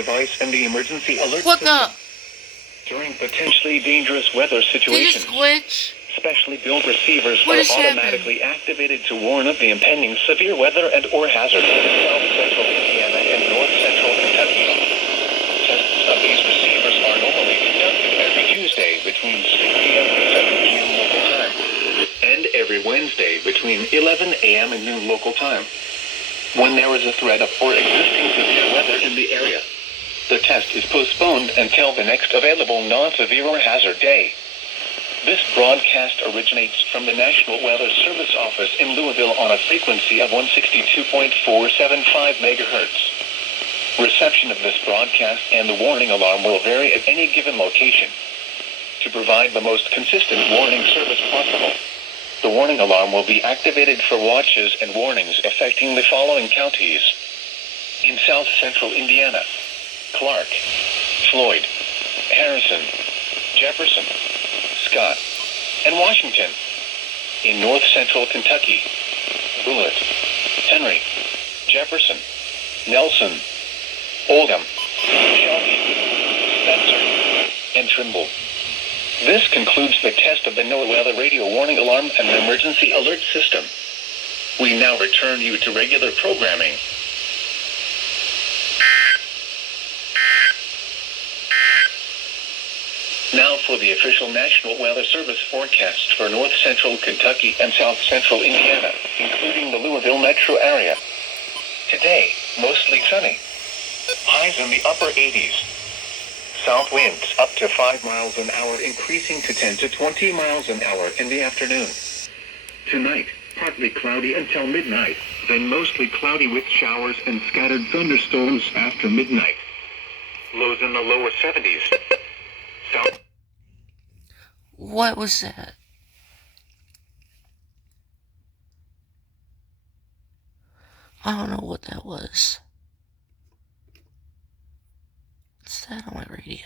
device and the emergency alert What system. the? During potentially dangerous weather situations, Did it glitch? specially built receivers What are is automatically activated to warn of the impending severe weather and or hazard in South Central Indiana and North Central Kentucky. Tests of these receivers are normally conducted every Tuesday between 6 p.m. and 7 p.m. local time, and every Wednesday between 11 a.m. and noon local time. When there is a threat of or existing severe weather in the area, the test is postponed until the next available non-severe or hazard day. This broadcast originates from the National Weather Service Office in Louisville on a frequency of 162.475 megahertz. Reception of this broadcast and the warning alarm will vary at any given location. To provide the most consistent warning service possible, the warning alarm will be activated for watches and warnings affecting the following counties. In South Central Indiana: Clark, Floyd, Harrison, Jefferson, Scott, and Washington. In North Central Kentucky: Bullitt, Henry, Jefferson, Nelson, Oldham, Shelby, Spencer, and Trimble. This concludes the test of the NOAA Weather Radio Warning Alarm and Emergency Alert System. We now return you to regular programming. Now for the official National Weather Service forecast for North Central Kentucky and South Central Indiana, including the Louisville metro area. Today, mostly sunny. Highs in the upper 80s. South winds up to 5 miles an hour, increasing to 10 to 20 miles an hour in the afternoon. Tonight, partly cloudy until midnight, then mostly cloudy with showers and scattered thunderstorms after midnight. Lows in the lower 70s. South. What was that? I don't know what that was. What's that on my radio?